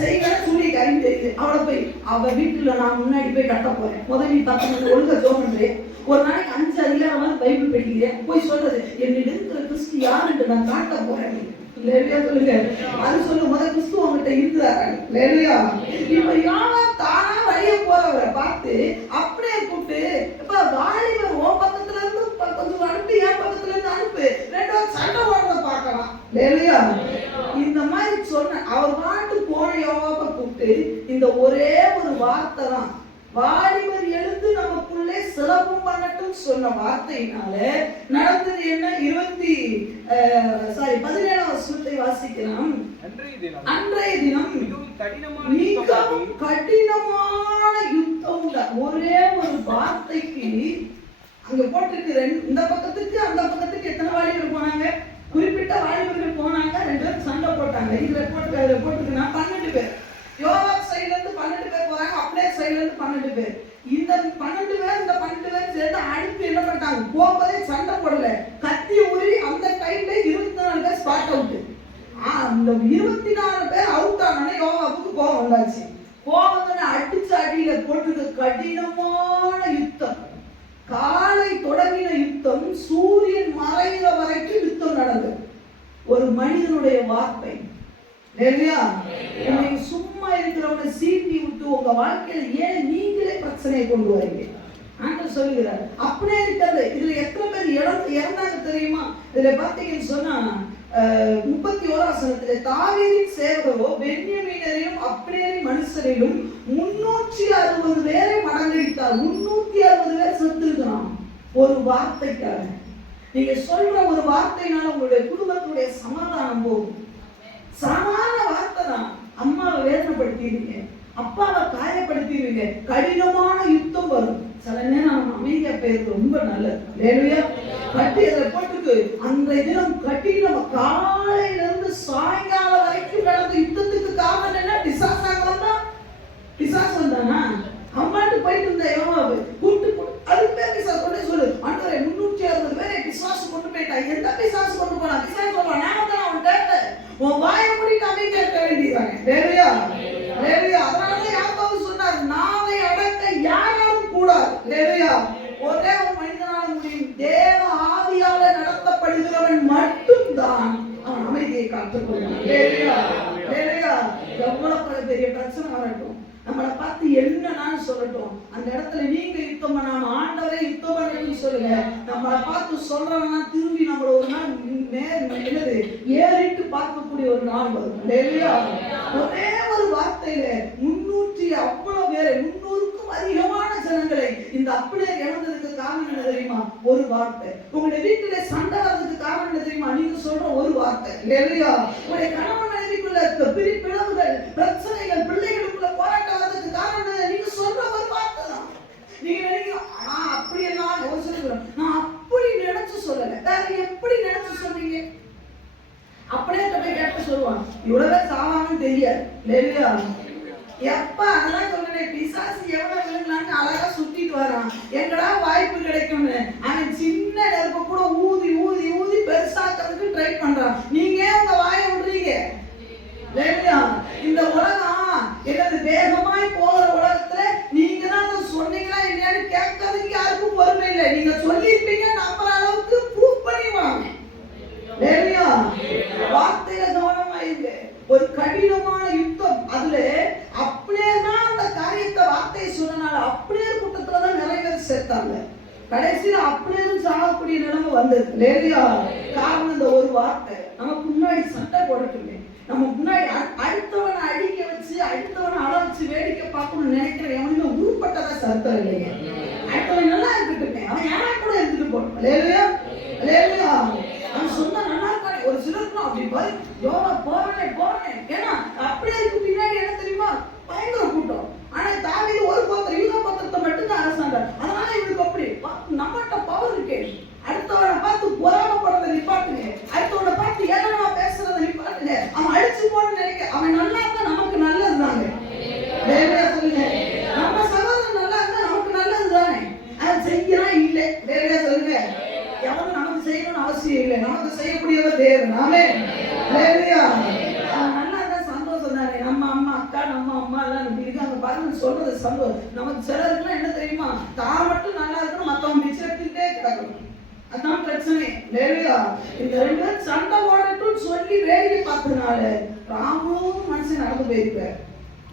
செய்யணும் சொல்லி கரையும் தெரியுது. அவளை போய் அவ வீட்டுல நான் முன்னாடி போய் கட்ட போறேன், முதல் 10 மணி ஒழுங்கா ஜோம் பண்றேன், ஒரு நாளைக்கு 5 அதிகாரமாவது பைபிள் படிக்கிறேன், போய் சொல்றது என்னிட இருக்கிற கிறிஸ்து யாருன்னு நான் காட்ட போறேன். இல்லையா சொல்லுங்க. அது சொல்லு, முதல் கிறிஸ்து உங்ககிட்ட இருந்தாரு. இல்லையா? இப்ப யாரும் தானா வழிய போறவரை பார்த்து அப்படியே கூப்பிட்டு, இப்ப வாலிபர் ஓ பக்கத்துல இருந்து கொஞ்சம் அனுப்பி என் பக்கத்துல இருந்து அனுப்பு, 2 சண்டை ஓடுறத பார்க்கலாம். இல்லையா? இந்த மாதிரி சொன்ன அவர் பாட்டு போன யோவாவை கூப்பிட்டு இந்த ஒரே ஒரு வார்த்தை தான், வாலிபர் எழுந்து நமக்குள்ளே சிலம்பம் பண்ணட்டும் சொன்ன வார்த்தையினால நடந்தது என்ன? 17வது வசனத்தை வாசிக்கலாம். அன்றைய தினம் மிகவும் கடினமான யுத்தம். ஒரே ஒரு வார்த்தைக்கு அங்க போட்டிருக்கு, இந்த பக்கத்துக்கு அந்த பக்கத்துக்கு எத்தனை வாலிபர் போனாங்க? குறிப்பிட்ட வாலிபர்கள் போனாங்க, 2 பேரும் சண்டை போட்டாங்க. இதுல போட்டுக்குன்னா 12 பேர். யோவாப் சைடுல இருந்து 12 பேர் போறாங்க, அப்படியே சைடுல இருந்து 12 பேர். இந்த 12 பேர் இந்த 12 பேர் சேர்ந்து அடுத்து என்ன பண்ணிட்டாங்க? போகும்போதே சண்டை போடல, கத்தி உருவி அந்த டைம்ல 24 பேர் ஸ்பாட் அவுட். அந்த 24 பேர் அவுட் ஆனோடனே யோவாவுக்கு கோபம் வந்தாச்சு. கோபத்தை அடிச்சு அடியில போட்டு கடினமான யுத்தம். காலை தொடங்கின யுத்தம் சூரியன் மறைகிற வரைக்கும் யுத்தம் நடந்தது. ஒரு மனிதனுடைய வார்த்தை. சும்மா இருக்கிறவனை சீட்டி விட்டு உங்க வாழ்க்கையில ஏன் நீங்களே பிரச்சனையை கொண்டு வரீங்க? ஆண்டவர் சொல்லுகிறார். அப்படியே இருக்கிறது. இதுல எத்தனை பேர் இறந்தாங்க தெரியுமா? இதுல பாத்தீங்கன்னு சொன்னா 31 தாவீதின் சேவகரோ பென்யமீனரையும் அப்னேரின் மனுஷரையும் 360 பேரை மடங்கடித்தார். 360 பேர் செத்துருக்கிறான் ஒரு வார்த்தைக்காக. நீங்க சொல்ற ஒரு வார்த்தைனால உங்களுடைய குடும்பத்துடைய சமாதானம் போகும். சாதாரண வார்த்தை தான். அம்மாவை வேதனைப்படுத்திடுவீங்க, அப்பாவை காயப்படுத்திடுவீங்க, கடினமான யுத்தம் வரும். சில நேரம் நம்ம அமைதியா பேருக்கு ரொம்ப நல்லது. கட்டி அதை போட்டுக்கு அந்த தினம் கட்டி நம்ம காலையில இருந்து சாயங்காலம் வரைக்கும் நடந்த யுத்தத்துக்கு காரணம் என்ன? பிசாசாக வந்தா? பிசாசு வந்தானா? அம்மாட்டு போயிட்டு இருந்த யோவாவு கூட்டு அதுக்கு பேர் பிசாசு கொண்டு சொல்லு. ஆண்டவரே 360 பேரை பிசாசு கொண்டு போயிட்டா. எந்த பிசாசு கொண்டு போனா? பிசாசு சொல்லுவான், நான் தான் அவன் கேட்ட உன் வாயை மூடிட்டு அமைதியா இருக்க வேண்டியதானே. வேலையா வேலையா அதனாலதான் யாக்கோபு சொன்னார், நாவை அடக்க யாராலும் கூடாது. வேலையா ஒரே ஒரு மனிதனால முடியும். தேவ ஆவியால நடத்தப்படுகிறவன் மட்டும்தான் அவன் அமைதியை காத்துக்கொள்வான். வேலையா வேலையா எவ்வளவு பெரிய பிரச்சனை வரட்டும், நம்மளை பார்த்து என்னன்னு சொல்லட்டும், அந்த இடத்துல நீங்க யுத்தம் பண்ணாம ஆண்டவரே யுத்தம் பண்ணணும்னு சொல்லுங்க. நம்மளை பார்த்து சொல்றவனா திரும்பி நம்மள ஒரு நாள் என்னது ஏறிட்டு பார்க்கக்கூடிய ஒரு நாள் வரும். ஒரே ஒரு வார்த்தையில 300 அவ்வளவு பேரை 300க்கும் அதிகமான ஜனங்களை இந்த அப்படியே இழந்ததுக்கு காரணம் என்ன தெரியுமா? ஒரு வார்த்தை. உங்களுடைய வீட்டிலே சண்டை வர்றதுக்கு காரணம் என்ன தெரியுமா? நீங்க சொல்ற ஒரு வார்த்தை. இல்லையா? உங்களுடைய கணவன் மனைவிக்குள்ள பிரிப்பிளவுகள், பிரச்சனைகள், பிள்ளைகளுக்குள்ள போராட்டம் வர்றதுக்கு காரணம் நீங்க சொல்ற ஒரு வார்த்தை தான். நீங்க நினைக்கிறோம் அப்படி எல்லாம் ஒரு சொல்லுறோம், நான் அப்படி நினைச்சு சொல்லல, வேற எப்படி நினைச்சு சொன்னீங்க? அப்படியே போய் கேட்டு சொல்லுவான், இவ்வளவு சாவான்னு தெரியாது. இல்லையா? எப்ப அதெல்லாம் சொல்றேன், பிசாசு எவ்வளவு விழுங்கலான்னு அழகா சுத்திட்டு வரான். எங்கடா வாய்ப்பு கிடைக்கும்னு அவன் சின்ன நெருப்ப கூட ஊதி ஊதி ஊதி பெருசாக்கிறதுக்கு ட்ரை பண்றான். நீங்க உங்க வாயை விடுறீங்க. இந்த உலகம் என்னது வேகமாய் போகிற உலகத்துல நீங்க தான் சொன்னீங்களா இல்லையான்னு கேட்கறதுக்கு யாருக்கும் பொறுமை இல்லை. நீங்க சொல்லிருப்பீங்க, நம்புற அளவுக்கு ப்ரூவ் பண்ணிவாங்க. வார்த்தையில கவனமாயிருங்க. ஒரு கடினமான யுத்தம். அதுல அப்படியே தான் அந்த காரியத்தை வார்த்தையை சொன்னனால அப்படியே கூட்டத்துலதான் நிறைவேற சேர்த்தாங்க. கடைசியில அப்படியே சாகக்கூடிய நிலைமை வந்தது. காரணம் இந்த ஒரு வார்த்தை. நமக்கு முன்னாடி சட்டை போடட்டுமே, நம்ம முன்னாடி அடுத்தவனை அடிக்க வச்சு அடுத்தவனை அள வச்சு வேடிக்கை பார்க்கணும்னு நினைக்கிற எவனுமே உருப்பட்டதா சத்தம் இல்லைங்க. அடுத்தவன் நல்லா இருக்கட்டுமே, அவன் யாரா கூட இருந்துட்டு போட்டோம். அவன் சொன்னா நல்லா இருக்கானே. ஒரு சிலருக்கு அப்படி யோகா போறேன் போறேன். ஏன்னா அப்படியே இருக்கு. பின்னாடி என்ன தெரியுமா? பயங்கர கூட்டம். ஆனா தாவீது ஒரு கோத்திரம், யூதா கோத்திரத்தை மட்டும்தான் அரசாண்டார். அதனால இவருக்கு அப்படி நம்மகிட்ட பவர் இருக்கு. அடுத்தவனை பார்த்து பொறாமப்படுறத நிப்பாட்டுங்க, அடுத்தவனை பார்த்து ஏன்னா பேசுறத நிப்பாட்டுங்க. அவன் அடிச்சு போன்னு நினைக்க, அவன் நல்லா இருந்தா நமக்கு நல்லது தாங்க. சொல்லுங்க, நம்ம சகோதரன் நல்லா இருந்தா நமக்கு நல்லது தானே. அதை செய்யலாம் இல்லை. வேறையா சொல்லுங்க, எவனும் நமக்கு செய்யணும்னு அவசியம் இல்லை. நமக்கு செய்யக்கூடியவர் தேவன். ஆமென். நல்லா இருந்தா சந்தோஷம் தானே. நம்ம அம்மா அக்கா நம்ம அம்மா எல்லாம் இப்படி இருக்காங்க பாருங்க சொல்றது சந்தோஷம். நமக்கு சிலருக்குலாம் என்ன தெரியுமா? தான் மட்டும் நல்லா இருக்கணும், மத்தவங்க மிச்சம் எடுத்துக்கிட்டே கிடக்கணும். அதான் பிரச்சனை. இந்த 2 பேரும் சண்டை ஓடட்டும் சொல்லி வேடிக்கை பார்த்ததுனால ராமும் மனுஷன் நடந்து போயிருப்பார்.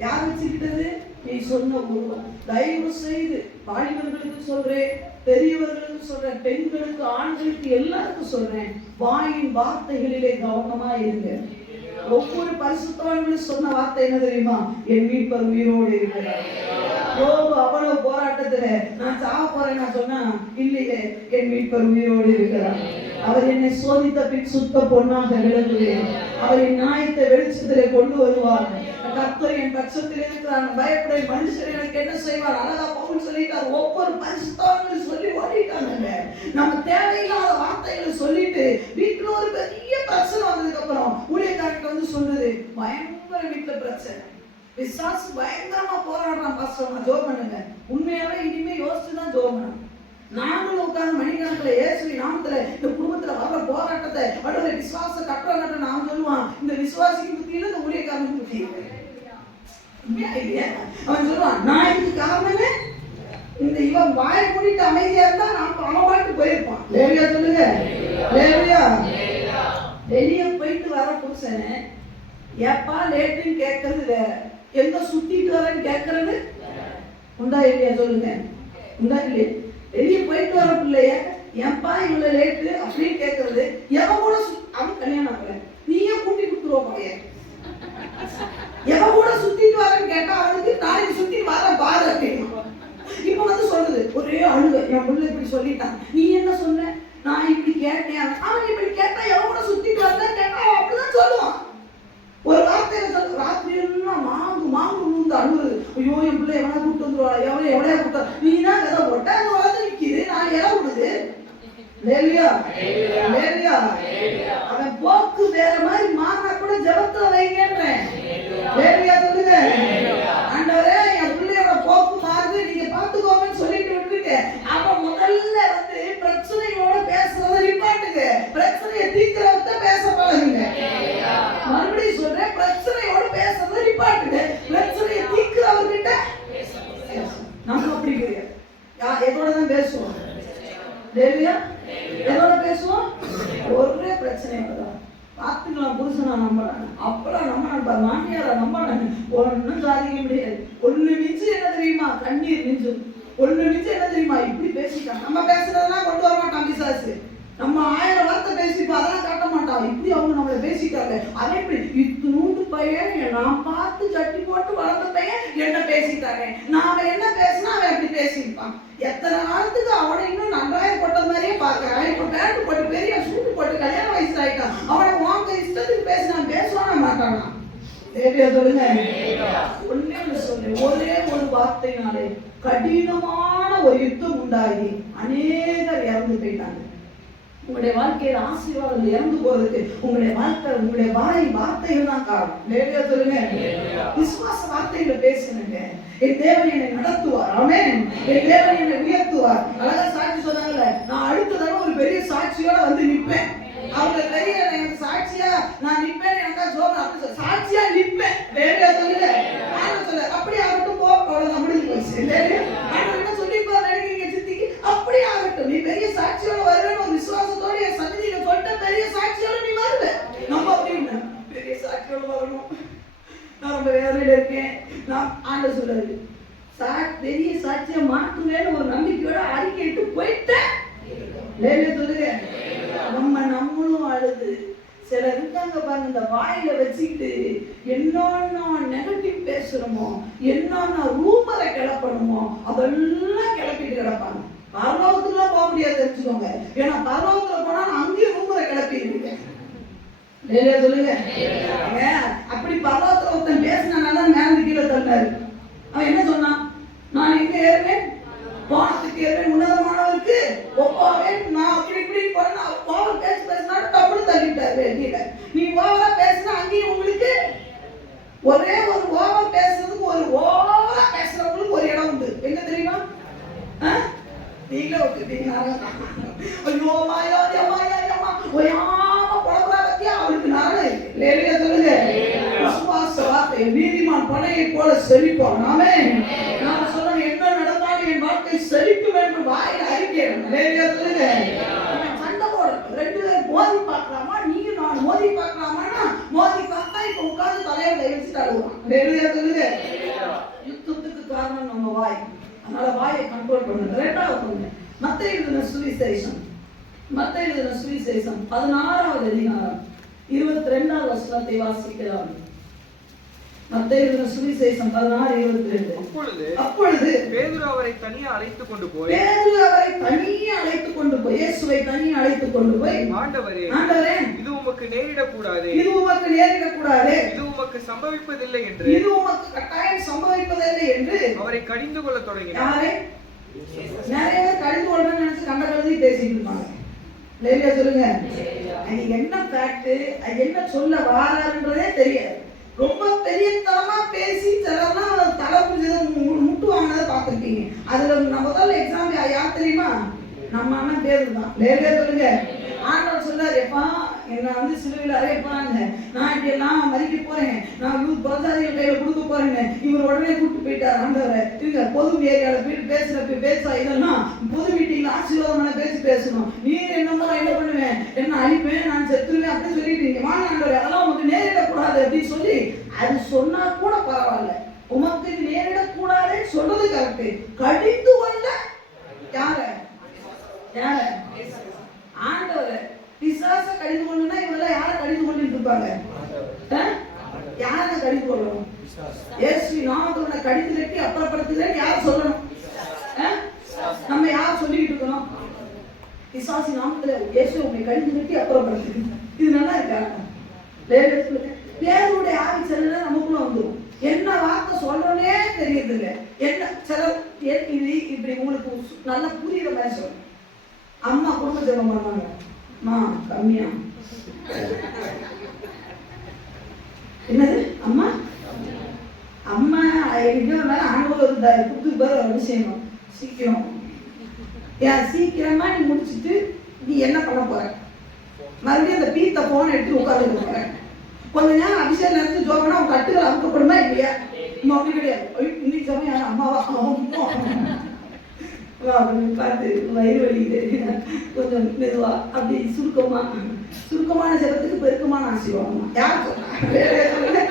யார் வச்சுக்கிட்டது? நீ சொன்ன உருவம். தயவு செய்து வாலிபர்களுக்கு சொல்றேன், பெரியவர்களுக்கு சொல்றேன், பெண்களுக்கு, ஆண்களுக்கு, எல்லாருக்கும் சொல்றேன், வாயின் வார்த்தைகளிலே கவனமா இருங்க. ஒவ்வொரு பரிசுத்தவான்களும் சொன்ன வார்த்தை என்ன தெரியுமா? என் மீட்பர் உயிரோடு இருக்கிறார். அவ்வளவு போராட்டத்துல நான் சாவ போறேன் நான் சொன்னா இல்லையே, என் மீட்பர் உயிரோடு இருக்கிறார். அவர் என்னை சோதித்த பின் சுத்த பொன்னாக விளங்குவேன். அவர் என் நியாயத்தை வெளிச்சத்திலே கொண்டு வருவார். கர்த்தர் என் பட்சத்தில் இருக்கிறார், பயப்பட மனுஷர் எனக்கு என்ன செய்வார்? அழகா பவுல் சொல்லிட்டார். ஒவ்வொரு பரிசுத்தவான்களும் சொல்லி ஓடிட்டாங்க. நம்ம தேவையில்லாத வார்த்தைகளை சொல்லிட்டு வீட்டுல ஒரு பெரிய பிரச்சனை வந்ததுக்கு அப்புறம் ஊழியக்காரங்க வந்து சொல்றது, பயங்கர வீட்டுல பிரச்சனை, பிசாசு பயங்கரமா போராடுறான் பாஸ்டர், ஜோம் பண்ணுங்க. உண்மையாவே இனிமே யோசிச்சுதான் ஜோம் பண்ணணும். நாங்களும் உட்கார்ந்து மணிக்கணக்கில் இயேசுவின் நாமத்துல இந்த குடும்பத்துல வர்ற போராட்டத்தை அடுத்த விசுவாச கட்டுற நான் சொல்லுவான், இந்த விசுவாசிக்கு புத்தியில இந்த ஊழியக்காரனுக்கு புத்தி அவன் சொல்லுவான், நான் இதுக்கு காரணமே இந்த இவன் வாயை மூடிட்டு அமைதியா இருந்தா நான் அவன் பாட்டு போயிருப்பான். லேவியா சொல்லுங்க, லேவியா. வெளியே போயிட்டு வர புருஷனை எப்பா லேட்டுன்னு கேட்கறது வேற, எங்க சுத்திட்டு வரேன்னு கேட்கறது உண்டா இல்லையா? சொல்லுங்க, உண்டா இல்லையா? வெளியே போயிட்டு வர பிள்ளைய எப்பா இவ்வளவு லேட்டு அப்படின்னு கேட்கறது, எவன் கூட அவன் கல்யாணம் ஆகல நீயே கூட்டி கொடுத்துருவோம் பையன். எவன் கூட சுத்திட்டு வரேன்னு கேட்டா அவனுக்கு நாளைக்கு சுத்தி வர பாரு அப்படின்னு. இப்ப வந்து சொல்லுது ஒரே அழுக, என் பிள்ளை இப்படி சொல்லிட்டான், நீ என்ன சொன்ன, நான் இப்படி கேட்டேன். அவன் இப்படி கேட்டா எவன் கூட சுத்திட்டு வரல கேட்டா அவன் அப்படிதான் சொல்லுவான். ஒரு வார்த்தையில சொல்ல ராத்திரி எல்லாம் மாங்கு விழுந்து அழுகுது, ஐயோ என் பிள்ளை எவனா கூப்பிட்டு வந்துருவாளா, எவனையா கூப்பிட்டா, நீ தான் கதை போட்ட அது வளர்ந்து நிக்குது, நான் இலை விடுது. லேவியா, லேவியா. அவன் போக்கு வேற மாதிரி மாறினா கூட ஜெபத்துல வைங்கன்றேன். லேவியா சொல்லுங்க, ஆண்டவரே என் பிள்ளையோட போக்கு மாறுது நீங்க பாத்துக்கோங்கன்னு சொல்லிட்டு விட்டுருக்க. அவன் முதல்ல வந்து பிரச்சனையோட பேசுறத நிப்பாட்டுங்க, பிரச்சனையை தீர்க்கிறவத்த பேச பழகுங்க. மறுபடியும் சொல்றேன், பிரச்சனையோட பேசுறத நிப்பாட்டுங்க, பிரச்சனையை தீர்க்கிறவர்கிட்ட நம்ம அப்படி கிடையாது. எதோட தான் பேசுவோம்? லேவியா, எதோட பேசுவோம்? ஒரே பிரச்சனையோட தான். பார்த்துக்கலாம், புருஷனா நம்பறாங்க, அப்பெல்லாம் நம்ப மாமியார நம்பறாங்க, ஒன்னும் சாதிக்க முடியாது. ஒண்ணு மிஞ்சு என்ன தெரியுமா? கண்ணீர் மிஞ்சு. ஒண்ணு மிஞ்சு என்ன தெரியுமா? இப்படி பேசிட்டான். நம்ம பேசுறதெல்லாம் கொண்டு வர மாட்டான் பிசாசு. நம்ம 1000 வார்த்தை பேசிப்போம், அதெல்லாம் காட்ட மாட்டான். இப்படி அவங்க நம்மளை பேசிட்டாங்க. அதே இப்படி இத்தூண்டு பையன் நான் பார்த்து சட்டி போட்டு வளர்ந்த பையன் என்ன பேசிட்டாங்க. நாம என்ன பேசினா அவன் எப்படி பேசியிருப்பான். எத்தனை காலத்துக்கு அவனை இன்னும் நன்றாக போட்ட மாதிரியே பார்க்கறான். இப்ப பேண்ட் போட்டு பெரிய சூட்டு போட்டு கல்யாண வயசு ஆயிட்டான். அவனை வாங்க இஷ்டத்துக்கு பேசினான், பேசுவானா மாட்டானா? லேவியா சொல்லுங்க, ஒன்னே சொல்லு, ஒரே ஒரு வார்த்தையினாலே கடினமான ஒரு யுத்தம் உண்டாகி அநேகர் இறந்து போயிட்டாங்க. உங்களுடைய வாழ்க்கையில ஆசீர்வாதம் இறந்து போறதுக்கு உங்களுடைய வாழ்க்கை, உங்களுடைய வார்த்தைகள் தான் காரணம். லேவியா சொல்லுங்க, விசுவாச வார்த்தைகளை பேசுங்க. என் தேவன் என்னை நடத்துவார், ஆமென். என் தேவன் என்னை உயர்த்துவார். அழகா சாட்சி சொன்னாங்கல்ல, நான் அடுத்த தடவை ஒரு பெரிய சாட்சியோட வந்து நிற்பேன். அவங்க பெரிய எனக்கு சாட்சியா நான் நிற்பேன், எனக்கு சோகம் அப்படி சாட்சியா நிற்பேன். லேவியா சொல்லுங்க, ஆனா சொல்ல அப்படி ஆகட்டும் போ, அவ்வளவுதான் முடிஞ்சு போச்சு. லேவியா என்ன சொல்லிப்பா நினைக்கிறீங்க சித்திக்கு? அப்படி ஆகட்டும், நீ பெரிய சாட்சியோட வருவேன்னு ஒரு விசுவாசத்தோட என் சன்னதியில சொல்லிட்ட, பெரிய சாட்சியோட நீ வருவ. நம்ம அப்படின்னு பெரிய சாட்சியோட வரணும். நான் ரொம்ப வேலையில இருக்கேன், நான் ஆண்டவர் சொல்றாரு பெரிய சாட்சியா மாட்டுவேன்னு ஒரு நம்பிக்கையோட அறிக்கையிட்டு போயிட்டேன். லேவியா சொல்லுங்க, நம்மளும் அழுது சிலர் இருக்காங்க பாருங்க, இந்த வாயில வச்சுக்கிட்டு என்னன்னா நெகட்டிவ் பேசுறோமோ, என்னன்னா ரூமரை கிளப்பணுமோ அதெல்லாம் கிளப்பிட்டு கிடப்பாங்க. பரலோகத்துக்குலாம் போக முடியாது தெரிஞ்சுக்கோங்க. ஏன்னா பரலோகத்துல போனா அங்கேயும் ரூமரை கிளப்பிடுவீங்க. லேவியா சொல்லுங்க, அப்படி பரலோகத்துல ஒருத்தன் பேசினால மேல கீழே தள்ளாரு. அவன் என்ன சொன்னான்? நான் எங்க ஏறுவேன்? வானத்துக்கு ஏறுவேன், உன்னதமானவருக்கு ஒப்பாவேன். நான் அப்படி இப்படி பண்ண ஓவர் பேசினா டபுள் தள்ளிட்டாரு கீழே. நீ ஓவரா பேசினா அங்கேயும் உங்களுக்கு ஒரே ஒரு ஓவர் பேசுறதுக்கு, ஒரு ஓவரா பேசுறவங்களுக்கு ஒரு இடம் உண்டு. என்ன தெரியுமா? நீங்களே ஒத்துட்டீங்க. ஐயோ மாயா மாயா ஒயாம புலம்புறா பத்தியா அவருக்கு நாளே. லேவியா சொல்லுங்க, விசுவாச வார்த்தை நீதிமான் பனையை போல செழிப்பான். ஆமென். நாம சொல்றோம், என்ன நடந்தாலும் என் வாழ்க்கை செழிக்கும் என்று வாயில அறிக்கையிடணும். லேவியா சொல்லுங்க, சண்டை போடுறது ரெண்டு பேரும் மோதி பார்க்கலாமா, நீங்க நான் மோதி பார்க்கலாமான்னா மோதி பார்த்தா இப்ப உட்கார்ந்து தலையில கை வச்சுட்டு அழுவான். லேவியா சொல்லுங்க, யுத்தத்துக்கு காரணம் நம்ம வாய். அதனால வாயை கண்ட்ரோல் பண்ணுங்க. இரண்டாவது ஒண்ணு, மத்தேயு எழுதின சுவிசேஷம் 16வது அதிகாரம் 22வது வசனத்தை வாசிக்கலாம். மத்தேயு எழுதின சுவிசேஷம் 16:22. அப்பொழுது பேதுரு அவரை தனியே அழைத்துக் கொண்டு போய் இயேசுவை தனியே அழைத்துக் கொண்டு போய், ஆண்டவரே இது உமக்கு நேரிடக்கூடாது, இது உமக்கு சம்பவிப்பதில்லை என்று, இது உமக்கு கட்டாயம் சம்பவிப்பதில்லை என்று அவரை கடிந்து கொள்ள தொடங்கினார். நிறைய பேர் கடிந்து கொள்ளணும்னு நினைச்சு கண்ட கழுதி பேசிட்டு இருப்பாங்க. லேவியா சொல்லுங்க, அது என்ன ஃபேக்ட், அது என்ன சொல்ல வாராருன்றதே தெரியாது. ரொம்ப பெரிய தரமா பேசி தலை முட்டு வாங்கினதை பார்த்துருக்கீங்க. அதுல முதல்ல எக்ஸாம்பிள் யார் தெரியுமா? நம்ம அண்ணன் பேரு தான். சொல்லுங்க. ஆண்டவர் சொல்றாரு, எப்பா என்ன வந்து சிலுவையில் அறைய போறாங்க, நான் இப்படி எல்லாம் மறிக்க போறேன், நான் யூத் பிரசாரிகள் கையில கொடுக்க போறேங்க. இவர் உடனே கூப்பிட்டு போயிட்டார் ஆண்டவரை. இருங்க, பொது ஏரியாவில் போயிட்டு பேசுற இதெல்லாம் பொது மீட்டிங்ல ஆசீர்வாதமான பேசணும். நீர் என்னமோ என்ன பண்ணுவேன், என்ன அழிப்பேன், நான் செத்துருவேன் அப்படின்னு சொல்லிட்டு வாங்க ஆண்டவரை, அதெல்லாம் உனக்கு நேரிடக்கூடாது அப்படின்னு சொல்லி அது சொன்னா கூட பரவாயில்ல. உமக்கு நேரிடக்கூடாதுன்னு சொல்றது கரெக்ட். கடிந்து கொள்ள யார ஆண்டவரை. பிசாச கடிந்து கொள்ளணும்னா இவெல்லாம் யாரை கடிந்து கொண்டு இருப்பாங்க? யாரை கடிந்து கொள்ளணும்? இயேசு நாமத்தை கடிந்து கட்டி அப்புறப்படுத்துகிறேன்னு யார் சொல்லணும்? நம்ம யார் சொல்லிட்டு இருக்கணும்? பிசாசி நாமத்துல இயேசு உங்களை கடிந்து கட்டி அப்புறப்படுத்து. இது நல்லா இருக்கா? பேருடைய ஆவி செல்ல நமக்குள்ள வந்துடும். என்ன வார்த்தை சொல்றோன்னே தெரியுது இல்லை. என்ன சில இப்படி உங்களுக்கு நல்லா புரியுற மாதிரி சொல்லணும். அம்மா குடும்ப ஜெபம் பண்ணுவாங்க, கம்மியா என்னது அம்மா அம்மா ஆண்டவர் குடுத்து பேர் விஷயம் சீக்கிரம் சீக்கிரமா நீ முடிச்சுட்டு நீ என்ன பண்ண போற? மறுபடியும் அந்த பீத்த போன எடுத்து உட்காந்து போற. கொஞ்ச நேரம் அபிஷேகம் நடந்து ஜோபனா உன் கட்டுகள் அமுக்கப்படுமா இல்லையா? இன்னும் அப்படி கிடையாது. இன்னைக்கு சமயம் அம்மாவா பார்த்து வயிறு வலிக்குது, கொஞ்சம் மெதுவா அப்படி சுருக்கமான ஜெபத்துக்கு பெருக்கமான ஆசீர்வாதமா யார் சொன்னா?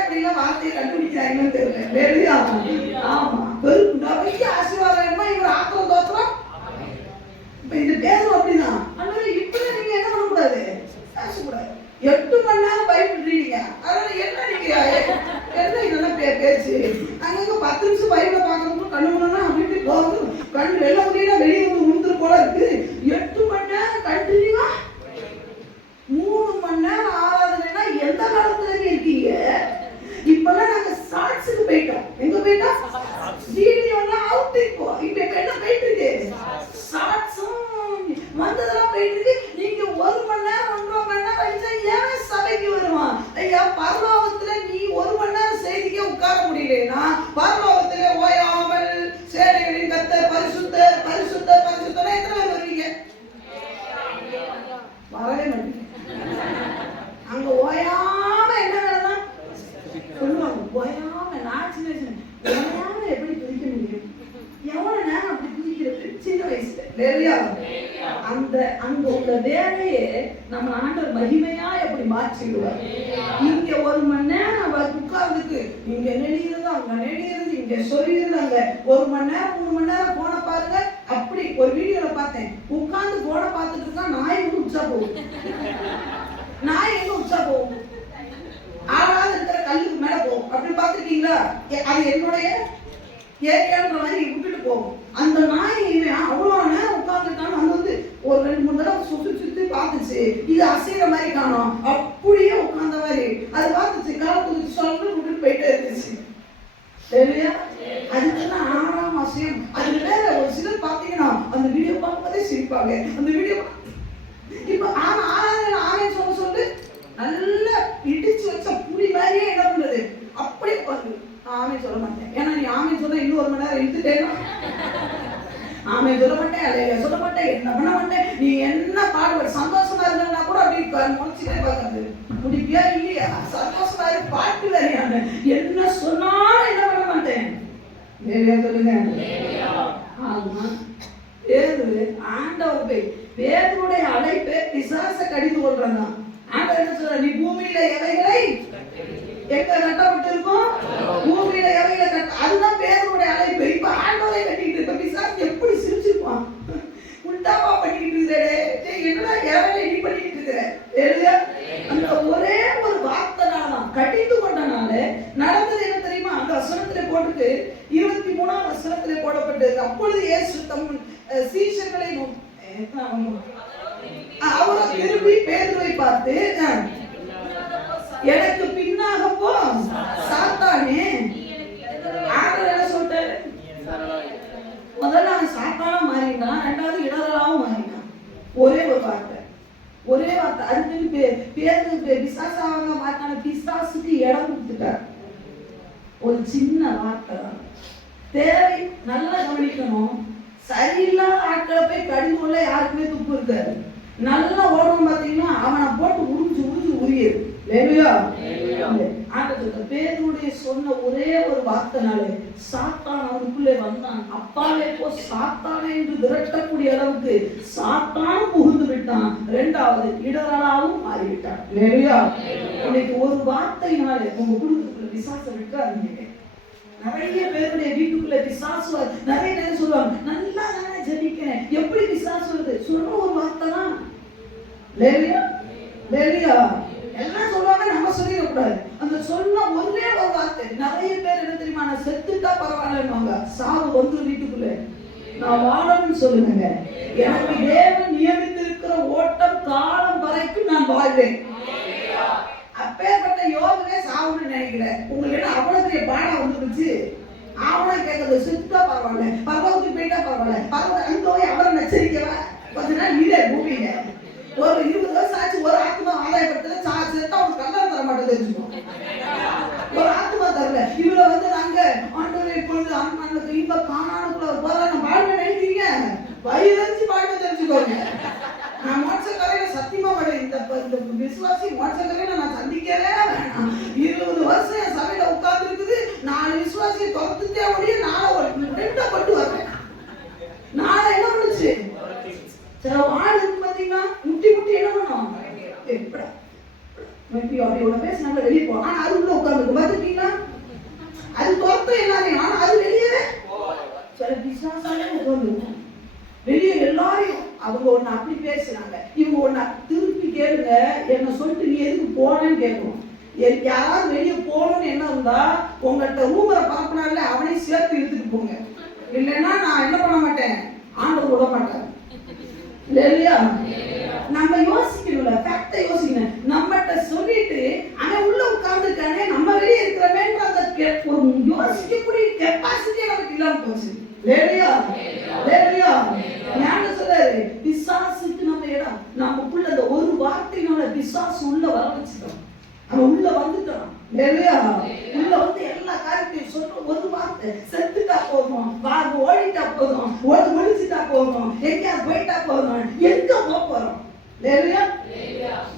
இப்படிலாம் வார்த்தையை கண்டுபிடிக்கிறாங்கன்னு தெரியல. ஆமா, பெருக்கு நிறைய ஆசீர்வாதம். இவர் ஆத்திரம் தோத்திரம். இப்ப இந்த பேரும் அப்படிதான். அதனால இப்ப நீங்க என்ன பண்ணக்கூடாது, பேசக்கூடாது. 8 மணி நேரம் பைபிள் ரீடிங்க. அதனால என்ன நீங்க என்ன இதெல்லாம் பேச்சு அங்கங்க 10 நிமிஷம் பைபிளை பார்க்கறதுக்கு கண்ணு முன்னா அப்படி போகுது. கண் வெள்ள முடியல வெளியே வந்து உளுந்துரு போல இருக்கு. 8 மணி நேரம் கண்டினியூவா 3 மணி நேரம் ஆராதனைனா எந்த காலத்துல இருக்கீங்க? இப்பெல்லாம் நாங்க ஷார்ட்ஸுக்கு போயிட்டோம். எங்க போயிட்டோம்? வீடியோலாம் அவுட். இப்போ என்ன போயிட்டு இருக்கு? ஷார்ட்ஸும் வந்ததெல்லாம் போயிட்டு இருக்கு. நீங்க 1 மணி நேரம் 1.5 மணி நேரம் கழிச்சா ஏன் சபைக்கு வருவான்? ஐயா, பரலோகத்துல நீ 1 மணி நேரம் செய்திக்கே உட்கார முடியலன்னா பரலோகத்துல ஓயாமல் சேனைகளின் கர்த்தர் பரிசுத்தர் பரிசுத்தர் பரிசுத்தர் எத்தனை பேர் வருவீங்க? வரவே மாட்டீங்க. அங்க ஓயாம என்ன வேலைதான் சொல்லுவாங்க. ஓயாம நான் சின்ன ஓயாம எப்படி பிரிக்க முடியும்? எவ்வளவு நேரம் அப்படி பிரிக்கிறது? சின்ன வயசுல இல்லையா? அந்த அங்க உள்ள வேலையே நம்ம ஆண்டவர் மகிமையா எப்படி மாற்றிடுவார். இங்க 1 மணி நேரம் உட்கார்ந்துக்கு இங்க நெளிகிறது அங்க நெளிகிறது இங்க சொல்லிடுறது. அங்க 1 மணி நேரம் 3 மணி நேரம் போன பாருங்க. அப்படி ஒரு வீடியோல பார்த்தேன், உட்கார்ந்து போன பார்த்துட்டு இருக்கா, நாய் வந்து உச்சா போகும். நாய் எங்க உச்சா போகும்? ஆளாவது இருக்கிற கல்லுக்கு மேல போகும். அப்படி பார்த்துருக்கீங்களா? அது என்னுடைய ஏரியான்ற மாதிரி விட்டுட்டு போகும். அந்த நாய் அவ்வளவு நேரம் உட்கார்ந்துருக்கான்னு அது வந்து ஒரு 2-3 தடவை சுத்தி பார்த்துச்சு. இது அசைகிற மாதிரி காணும். அப்படியே உட்கார்ந்த மாதிரி அது பார்த்துச்சு. காலத்துக்கு சொல்லு விட்டுட்டு போயிட்டே இருந்துச்சு. சரியா? அதுக்குதான் 6ஆம் அசையம். அது வேற. ஒரு சிலர் பார்த்தீங்கன்னா அந்த வீடியோ பார்க்கும்போதே சிரிப்பாங்க. அந்த வீடியோ இப்ப ஆராதனை சொல்ல நல்லா இடிச்சு வச்ச புடி மாதிரியே என்ன பண்றது? அப்படியே பாருங்க. ஆமே சொல்ல மாட்டேன். ஏன்னா நீ ஆமே சொன்னா இன்னும் 1 மணி நேரம் இழுத்துட்டேன்னா ஆமே சொல்ல மாட்டேன், அலையில சொல்ல மாட்டேன், என்ன பண்ண மாட்டேன். நீ என்ன பாடுபட சந்தோஷமா இருந்தா கூட அப்படி முடிச்சுட்டே பார்க்கறது முடிப்பியா இல்லையா? சந்தோஷமா இருக்கு பாட்டு வேறையான என்ன சொன்னாலும் என்ன பண்ண மாட்டேன். வேலையா சொல்லுங்க. ஆமா, பேரு ஆண்டவர் போய் பேருடைய அழைப்பை பிசாச கடிந்து கொள்றதான். ஆண்டவர் என்ன சொல்ற? நீ பூமியில எவைகளை எங்க கட்டப்பட்டு இருக்கும்? பூமியில எவைகளை கட்ட. அதுதான் பேருடைய அழைப்பு. இப்ப ஆண்டவரை கட்டிட்டு இருக்க பிசாசு எப்படி சிரிச்சிருப்பான்? உண்டாவா பண்ணிக்கிட்டு இருக்கிறே, என்னடா எவைகளை நீ பண்ணிக்கிட்டு இருக்கிற? அந்த ஒரே ஒரு வார்த்தைனாலதான் கடிந்து கொண்டனால நடந்தது என்ன தெரியுமா? அந்த வசனத்திலே போட்டுட்டு 23ஆம் வசனத்திலே போடப்பட்டது. அப்பொழுது இயேசு தம் சீஷர்களை அவரை திரும்பி பேதுருவை பார்த்து, எனக்கு பின்னாக போ சாத்தானே. ஆண்டவர் என்ன சொல்றாரு? முதல்ல அவன் சாத்தானா மாறினான், 2வது இடதலாவும் மாறினான். ஒரே ஒரு வார்த்தை. அதுக்கு பேருக்கு பிசாசாக மாத்தான பிசாசுக்கு இடம் கொடுத்துட்டார். ஒரு சின்ன வார்த்தை தான் தேவை. நல்லா கவனிக்கணும். சரியில்லாத ஆட்களை போய் கடிந்து கொள்ள யாருக்குமே துப்பு இருக்காது. நல்லா ஓடுவோம் பாத்தீங்கன்னா அவனை போட்டு உறிஞ்சு உரியது. பேதுடைய சொன்ன ஒரே ஒரு வார்த்தைனாலே சாத்தான் அவனுக்குள்ளே வந்தான். அப்பாவே போ சாத்தானே என்று விரட்டக்கூடிய அளவுக்கு சாத்தான் புகுந்து விட்டான். இரண்டாவது இடராவும் மாறிவிட்டான். இன்னைக்கு ஒரு வார்த்தையினாலே உங்க குடும்பத்துக்குள்ள விசாசம் விட்டாதீங்க. நிறைய பேருடைய வீட்டுக்குள்ள பிசாசு நிறைய நேரம் சொல்லுவாங்க, நல்லா தானே ஜெபிக்கிறேன், எப்படி பிசாசு வருது? சொன்ன ஒரு வார்த்தை தான். எல்லாம் சொல்லுவாங்க, நம்ம சொல்லிடக்கூடாது. அந்த சொன்ன ஒரே ஒரு வார்த்தை. நிறைய பேர் என்ன தெரியுமா, நான் செத்துட்டா பரவாயில்லன்னுவாங்க. சாவு வந்து வீட்டுக்குள்ள நான் வாழணும்னு சொல்லுங்க. எனக்கு தேவன் நியமித்திருக்கிற ஓட்டம் காலம் வரைக்கும் நான் வாழ்வேன். அப்பேற்பட்ட யோகமே சாவுன்னு நினைக்கிறேன். உங்களுக்கு என்ன அவ்வளவு பெரிய பாடம் வந்துருச்சு? அவனா கேட்கறது செத்துட்டா பரவாயில்ல, பரவாயில்ல போயிட்டா பரவாயில்ல, பரவாயில்ல அங்க போய் அவரை நச்சரிக்கவா? கொஞ்ச நாள் நீரே பூமியில ஒரு 20 வருஷம் ஆச்சு, ஒரு ஆத்மா ஆதாயப்படுத்தல செத்தா அவங்க கல்லறை தர மாட்டேன் தெரிஞ்சுக்கோ. ஒரு ஆத்மா தரல. இவரை வந்து நாங்க ஆண்டவரை இப்பொழுது ஆன்மானுக்கு இப்ப காணானுக்குள்ள போறாங்க வாழ்வை நினைக்கிறீங்க, வயிறறிஞ்சு வாழ்வை தெரிஞ்சுக்கோங்க. நான் மோட்சக்கரையில சத்தியமா இந்த விசுவாசி மோட்சக்கரையில நான் சந்திக்கவே வேணாம். 20 வருஷம் என் சபையில உட்கார்ந்து இருக்குது. 4 விசுவாசியை துரத்துட்டே ஓடிய 2 கொண்டு வரேன். 4 என்ன பண்ணுச்சு? சில வாழ் இருக்கு பாத்தீங்கன்னா, முட்டி என்ன பண்ணும்? எப்படா அப்படியோட பேசினாங்க வெளியே போ. ஆனா அது உள்ள உட்கார்ந்து பாத்துட்டீங்களா, அது துரத்தும் எல்லாரையும். ஆனா அது வெளியே சில விசுவாசாலே உட்கார்ந்து வெளியே எல்லாரையும் அவங்க ஒண்ணு அப்படி பேசுறாங்க, இவங்க ஒண்ணு திருப்பி கேளுங்க. என்ன சொல்லிட்டு நீ எதுக்கு போனேன்னு கேட்கணும். யாராவது வெளியே போகணும்னு என்ன இருந்தா உங்கள்கிட்ட ரூமரை பரப்பினால அவனையும் சேர்த்து இழுத்துட்டு போங்க. இல்லைன்னா நான் என்ன பண்ண மாட்டேன், ஆண்டவர் விட மாட்டேன். இல்லையா? நம்ம யோசிக்கணும்ல, ஃபேக்டை யோசிக்கணும். நம்மகிட்ட சொல்லிட்டு அவன் உள்ள உட்கார்ந்துருக்கானே, நம்ம வெளியே இருக்கிறவன்ற அந்த யோசிக்கக்கூடிய கெப்பாசிட்டி நமக்கு இல்லாம போச்சு. பிசாசுக்கு நம்ம இடம், நமக்குள்ள அந்த ஒரு வார்த்தையினால பிசாசு உள்ள வர வச்சுட்டோம். அவன் உள்ள வந்துட்டான். உள்ள வந்து எல்லா காரியத்தையும் சொல்ற ஒரு வார்த்தை, செத்துட்டா போதும், ஓடிட்டா போதும், ஒழிச்சுட்டா போதும், எங்கேயாவது போயிட்டா போதும், எங்க போறோம்?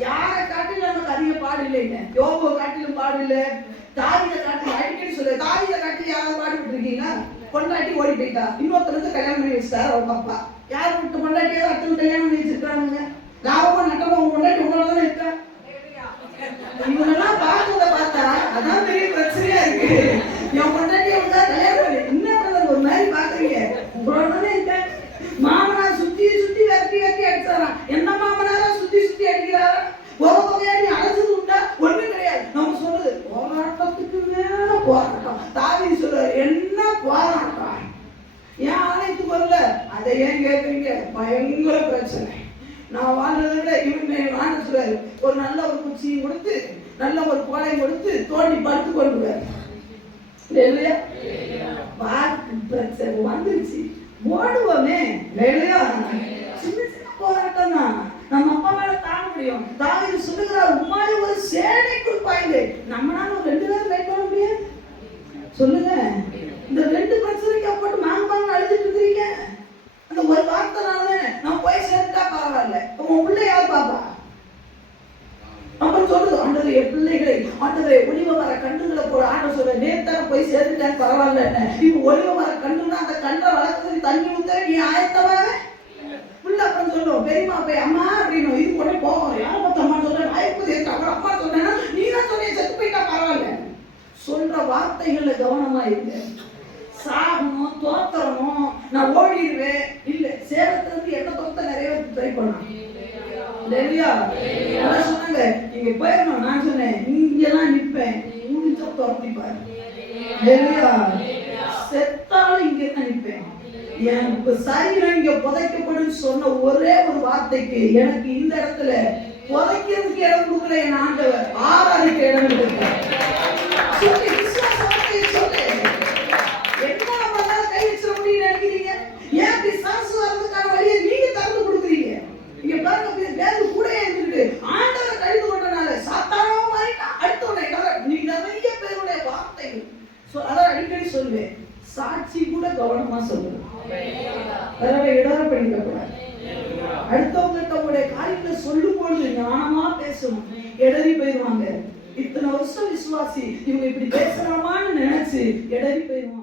யாரை காட்டிலும் நமக்கு அதிக பாடு இல்லைங்க. யோபு காட்டிலும் பாடு இல்லை, தாவீதை காட்டிலும். அடிக்கடி சொல்ல, தாவீதை காட்டி யாராவது பாடுபட்டு இருக்கீங்களா? பொண்டாட்டி ஓடி போயிட்டா, இன்னொருத்தருக்கு கல்யாணம் பண்ணி வச்சுட்டாரு அவங்க அப்பா. யார் விட்டு பொண்டாட்டியாவது அடுத்தது கல்யாணம் பண்ணி வச்சிருக்காங்க. லாபமா நட்டமா உங்க பொண்டாட்டி உங்களோட இருக்கா? இவங்கெல்லாம் பார்த்தத பார்த்தா அதான் பெரிய பிரச்சனையா இருக்கு. என் பொண்டாட்டியை கல்யாணம் பண்ணி என்ன ஒரு மாதிரி பாக்குறீங்க, உங்களோட தானே இருக்க. மாமனார் சுத்தி விரட்டி அடிச்சாராம். எந்த மாமனாரா சுத்தி அடிக்கிறாரா? போகையா நீ அழைச்சது உண்டா? ஒண்ணும் கிடையாது. நம்ம சொல்றது போராட்டத்துக்கு மேல போராட்டம். தாவீது சொல்றாரு, என்ன போராட்டம்? ஏன் ஆலயத்துக்கு வரல? அதை ஏன் கேட்குறீங்க? பயங்கர பிரச்சனை. நான் வாழ்றதை விட இவங்க வாழ சொல்றாரு. ஒரு நல்ல ஒரு குச்சியும் கொடுத்து, நல்ல ஒரு கோலையும் கொடுத்து தோண்டி படுத்து கொள்ளுவார். இல்லையா? பிரச்சனை வந்துருச்சு, ஓடுவோமே. சின்ன போராட்டம் தான் நம்ம அப்பா மேல தாங்க முடியும். தாவீது சொல்லுகிறார், உம்மாலே ஒரு சேனைக்குள் பாய்ந்து. நம்மளால ஒரு 2 பேரும் வெயிட் பண்ண முடியாது. சொல்லுங்க, இந்த 2 பிரச்சனைக்கு அப்பட்டு மாங்க அழுதுட்டு இருக்கீங்க. அந்த ஒரு வார்த்தைனால நான் போய் சேர்ந்தா பரவாயில்ல, உங்க உள்ள யார் பாப்பா? அப்புறம் சொல்லுது, ஆண்டவரே என் பிள்ளைகளை, ஆண்டவரே ஒளிவ மர கண்டுகளை போல. ஆண்டவர் சொல்ற, நேர்த்தான போய் சேர்ந்துட்டேன் பரவாயில்ல. இப்ப ஒளிவ மர கண்டுன்னா அந்த கண்டை வளர்க்கறதுக்கு தண்ணி ஊத்த நீ ஆயத்தமாக உள்ள. அப்புறம் சொல்லுவோம், பெரியமா போய் அம்மா அப்படின்னு இது கொண்டு போவோம். யாரை பார்த்து அம்மா சொல்றேன், ஆயப்பது அப்புறம் அம்மா சொன்னேன்னா நீ தான் சொன்னிய செத்து போயிட்டா பரவாயில்ல. சொல்ற வார்த்தைகள்ல கவனமா இருக்கு. சாகணும், தோத்தரணும், நான் ஓடிடுவேன் இல்ல. சேலத்திலிருந்து என்ன தோத்த நிறைய பேர் ட்ரை பண்ணாங்க. சொன்னாங்க இங்க போயிடணும். நான் சொன்னேன் இங்கெல்லாம் நிற்பேன், முடிஞ்ச துரத்திப்பாரு. செத்தாலும் இங்க தான் நிற்பேன். எனக்கு சரீரம் இங்க புதைக்கப்படும் சொன்ன ஒரே ஒரு வார்த்தைக்கு எனக்கு இந்த இடத்துல புதைக்கிறதுக்கு இடம் கொடுக்கல. என் ஆண்டவர் ஆராதிக்க இடம் கொடுக்கிறார். என்ன நம்மளால கை வச்சிட முடியும் நினைக்கிறீங்க? ஏன் பிசாசு வர்றதுக்கான வழியை நீங்க திறந்து கொடுக்குறீங்க? இங்க பாருங்க, வேறு கூட இருந்துட்டு ஆண்டவரை கழிந்து கொண்டனால சாத்தானமா மாறிட்டா அடுத்தவனை. நீங்க நிறைய பேருடைய வார்த்தைகள் அதான் அடிக்கடி சொல்லுவேன். சாட்சி கூட கவனமா சொல்லணும். பிறரை இடர பண்ணிக்க கூடாது. அடுத்தவங்கள்ட்ட உங்களுடைய காரியங்களை சொல்லும் பொழுது ஞானமா பேசணும். இடறி போயிடுவாங்க. இத்தனை வருஷம் விசுவாசி, இவங்க இப்படி பேசலாமான்னு நினைச்சு இடறி போயிடுவாங்க.